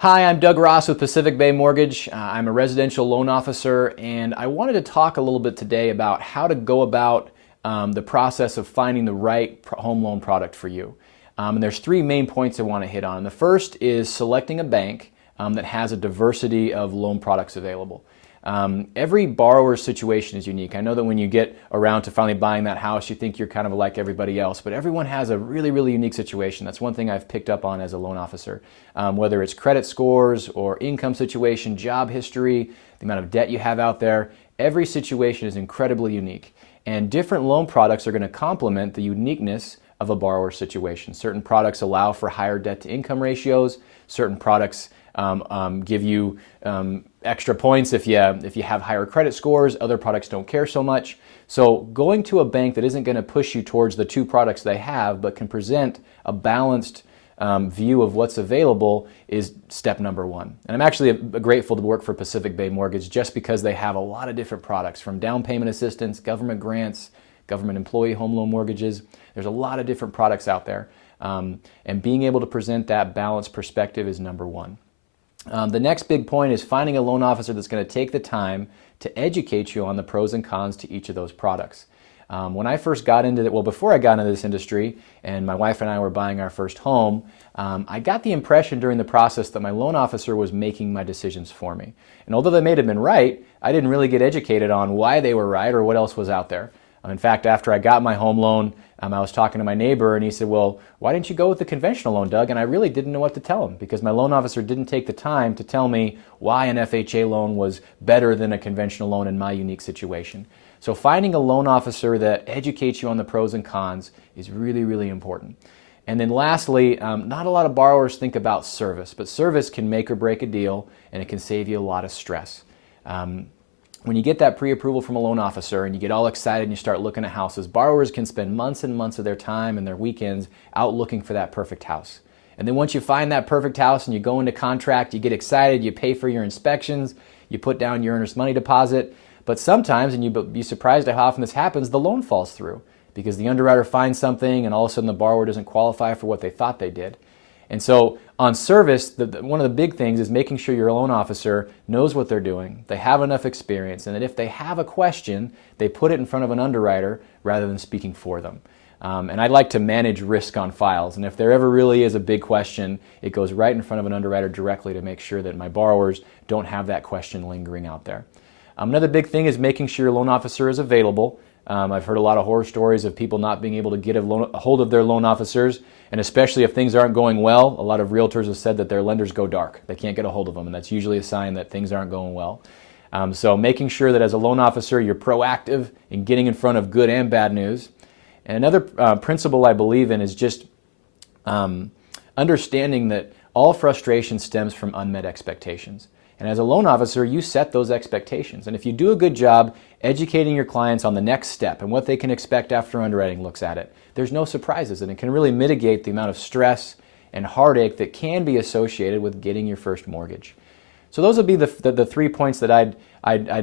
Hi, I'm Doug Ross with Pacific Bay Mortgage. I'm a residential loan officer, and I wanted to talk a little bit today about how to go about the process of finding the right home loan product for you. And there's three main points I want to hit on. The first is selecting a bank that has a diversity of loan products available. Every borrower's situation is unique. I know that when you get around to finally buying that house, you think you're kind of like everybody else, but everyone has a really, really unique situation. That's one thing I've picked up on as a loan officer. Whether it's credit scores or income situation, job history, the amount of debt you have out there, every situation is incredibly unique. And different loan products are going to complement the uniqueness of a borrower's situation. Certain products allow for higher debt to income ratios. Certain products give you extra points if you have higher credit scores. Other products don't care so much. So going to a bank that isn't going to push you towards the two products they have, but can present a balanced view of what's available is step number one. And I'm actually grateful to work for Pacific Bay Mortgage just because they have a lot of different products, from down payment assistance, government grants, government employee home loan mortgages. There's a lot of different products out there. And being able to present that balanced perspective is number one. The next big point is finding a loan officer that's going to take the time to educate you on the pros and cons to each of those products. When I first got into it, well, before I got into this industry and my wife and I were buying our first home, I got the impression during the process that my loan officer was making my decisions for me. And although they may have been right, I didn't really get educated on why they were right or what else was out there. In fact, after I got my home loan, I was talking to my neighbor and he said, "Well, why didn't you go with the conventional loan, Doug?" And I really didn't know what to tell him because my loan officer didn't take the time to tell me why an FHA loan was better than a conventional loan in my unique situation. So finding a loan officer that educates you on the pros and cons is really, really important. And then lastly, not a lot of borrowers think about service, but service can make or break a deal and it can save you a lot of stress. When you get that pre-approval from a loan officer and you get all excited and you start looking at houses, borrowers can spend months and months of their time and their weekends out looking for that perfect house. And then once you find that perfect house and you go into contract, you get excited, you pay for your inspections, you put down your earnest money deposit, but sometimes, and you'd be surprised at how often this happens, the loan falls through because the underwriter finds something and all of a sudden the borrower doesn't qualify for what they thought they did. And so on service, one of the big things is making sure your loan officer knows what they're doing, they have enough experience, and that if they have a question, they put it in front of an underwriter rather than speaking for them. And I like to manage risk on files, and if there ever really is a big question, it goes right in front of an underwriter directly to make sure that my borrowers don't have that question lingering out there. Another big thing is making sure your loan officer is available. I've heard a lot of horror stories of people not being able to get a hold of their loan officers, and especially if things aren't going well, a lot of realtors have said that their lenders go dark. They can't get a hold of them, and that's usually a sign that things aren't going well. So making sure that as a loan officer, you're proactive in getting in front of good and bad news. And another principle I believe in is just understanding that all frustration stems from unmet expectations. And as a loan officer, you set those expectations. And if you do a good job educating your clients on the next step and what they can expect after underwriting looks at it, there's no surprises, and it can really mitigate the amount of stress and heartache that can be associated with getting your first mortgage. So those would be the 3 points that I'd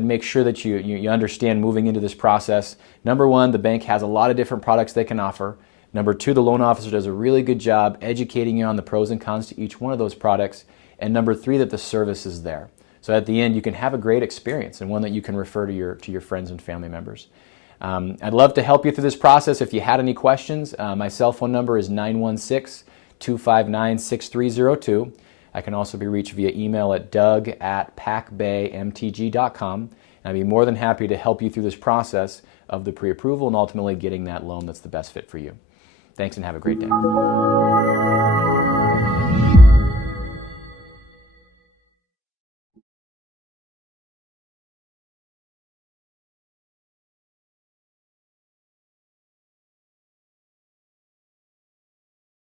make sure that you understand moving into this process. Number one, the bank has a lot of different products they can offer. Number two, the loan officer does a really good job educating you on the pros and cons to each one of those products. And number three, that the service is there. So at the end, you can have a great experience and one that you can refer to your friends and family members. I'd love to help you through this process. If you had any questions, my cell phone number is 916-259-6302. I can also be reached via email at doug@pacbaymtg.com. And I'd be more than happy to help you through this process of the pre-approval and ultimately getting that loan that's the best fit for you. Thanks and have a great day.